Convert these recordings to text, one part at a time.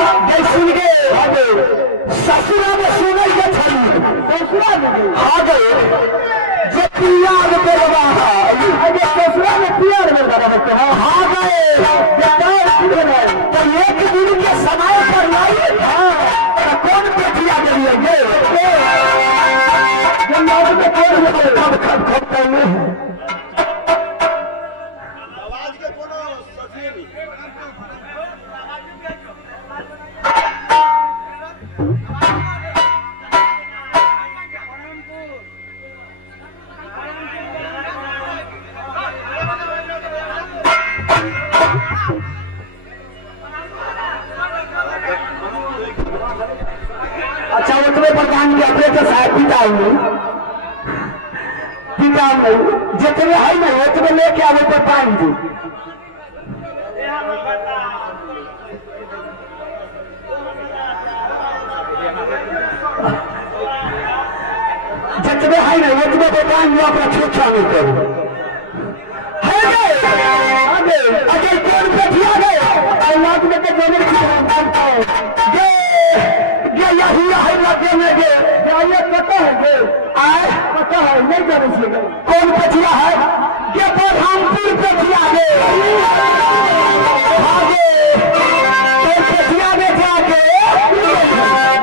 सुन के ससुरा में सुने के ससुरा में आ गए जो पियार में अरे ससुरा में पियार में आ गए तो एक दिन के समय पर लाइए तो कौन बेटिया करिए अच्छा उतने प्रधान के अपने तो साहब पिता नहीं जितने है ना उतने लेके आवे तो पानी दी जितने है ना उतने तो पानी अपना छूछा नहीं करो अगर कौन बैठिया गए औलाद में तो दोनों है लगे में ये पता है आए पता है नहीं कर कौन पछिया है ये बरहामपुर पछिया गए पछिया में जाके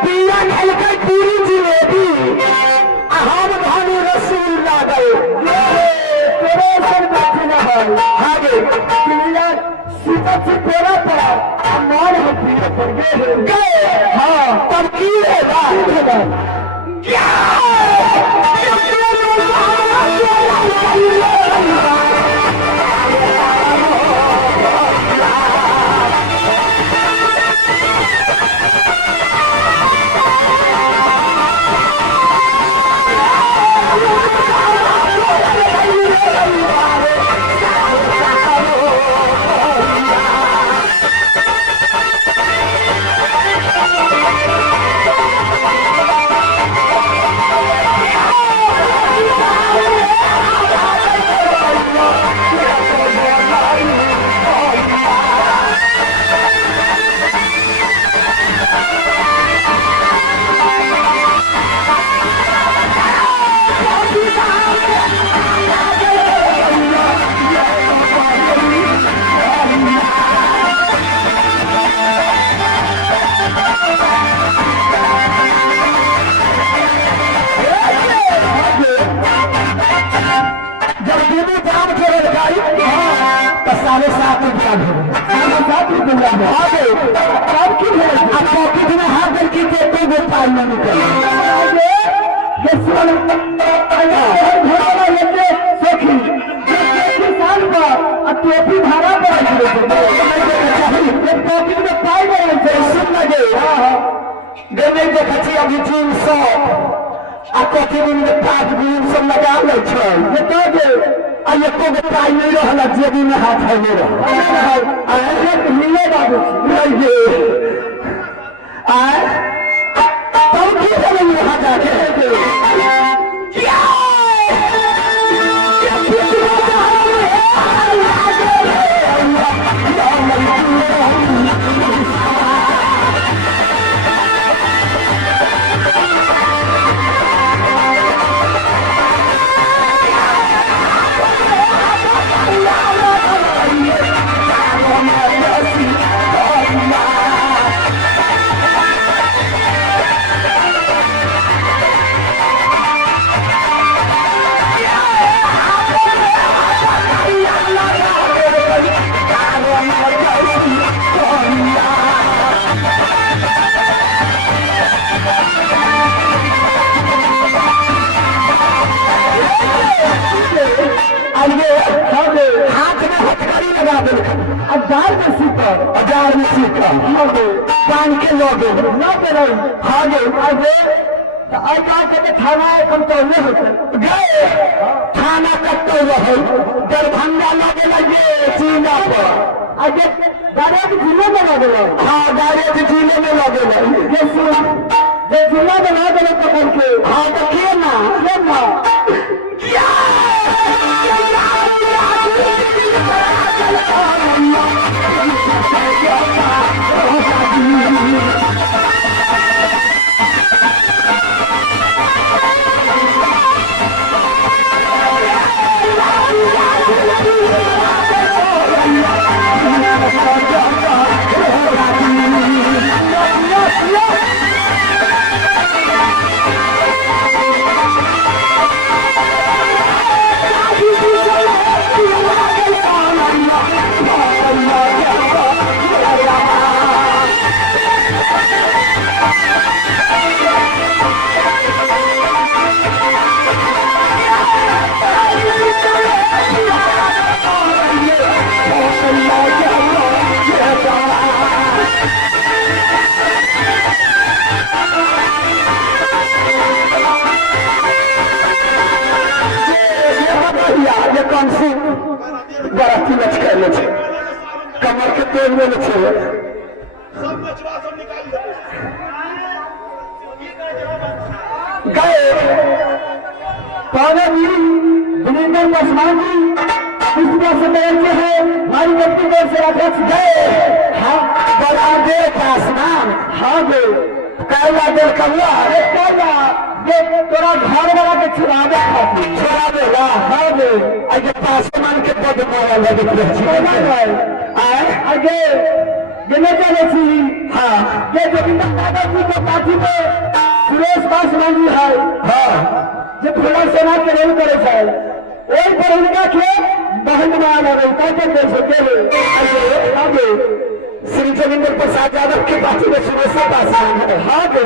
पिया हल्का पूरी जिलेबी हम भानु रसूल ला गए आगे पिया सीता से पेड़ा पड़ा मान है पिया पर गए हाँ तब की है क्या साढ़े 7 कितना हाथ की देते वो पाल में निकल टोपी भाड़ा पॉकेट में पाई गए सुन लगे नहीं देखी अभी 300 आ कथी दिन में 5 दिन सब लगा ले ये को पाई नहीं रहा जेबी में हाथ है नहीं रहा मिलेगा तब की करेंगे वहां जाके हजार में सीखा पान के लोगे थाना गए थाना कट्टो रहे दरभंगा लगे लगे चीना पर डायरेक्ट जिले में लगे हाँ डायरेक्ट जिले में लगे जिला बना दे पकड़ के हाँ तो के ना क्या गेल छे सब मछुआ सब निकाल दे गए पानी विनिंदर पासवान जी पुष्पा से के है हमारी व्यक्ति दल से अध्यक्ष गए हम बरादे पासवान हाँ गए कैला देर कहुआ अरे कैला ये तोरा घर वाला के छुड़ावे खातिर छुड़ावेगा हाँ गए आगे पासवान के पद मारा लगे आए आगे ये नहीं जाने छी हाँ ये जोगिंदर यादव जी के पार्टी में सुरेश पासवान जी है हाँ जो खुला सेना के रोल करे छै ओई पर उनका के बहन मान लगे कहते कैसे के आगे श्री जोगिंदर प्रसाद यादव के पार्टी में सुरेश पासवान है हाँ गो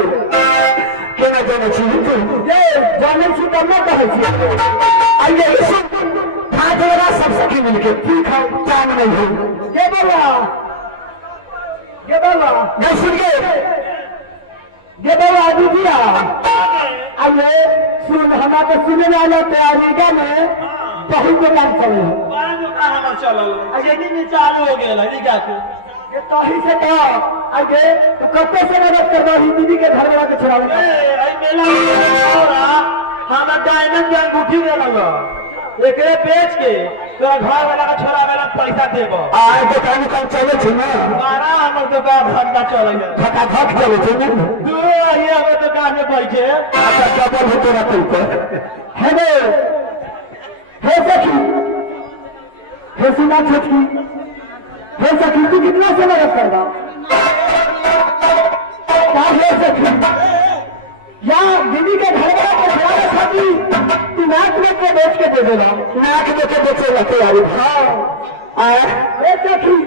केना जाने छी तू ये जाने छी तब न कहै छी आइए इस हाथ वाला सब सखी मिलके ठीक है टाइम नहीं हो ये बाबा ये सुनिए ये बाबा दीजिया आइए सुन हमारा तो सुने वाला तैयारी में बहुत काम चले अजे चालू हो गया ये तो ही से तो आगे तो कब से मदद कर रही दीदी के घर वाला के छुड़ावे हम डायमंड की अंगूठी दे लगा एकरे बेच के तो घर वाला का छोरा वाला पैसा देबो आए दुकान काम चले छ ना मारा हमर दुकान धंधा चले फटाफट चले छ ना तू ये हमर दुकान में बैठे अच्छा डबल हो तोरा पैसा हेलो हे सखी हे सुना छोटकी हे सखी तू कितना से मदद करवा क्या हे सखी या दीदी के घर वाला को खिलावे खाती तू नाक में के बेच के दे देला नाक में के बेचे तैयारी हाँ आए सखी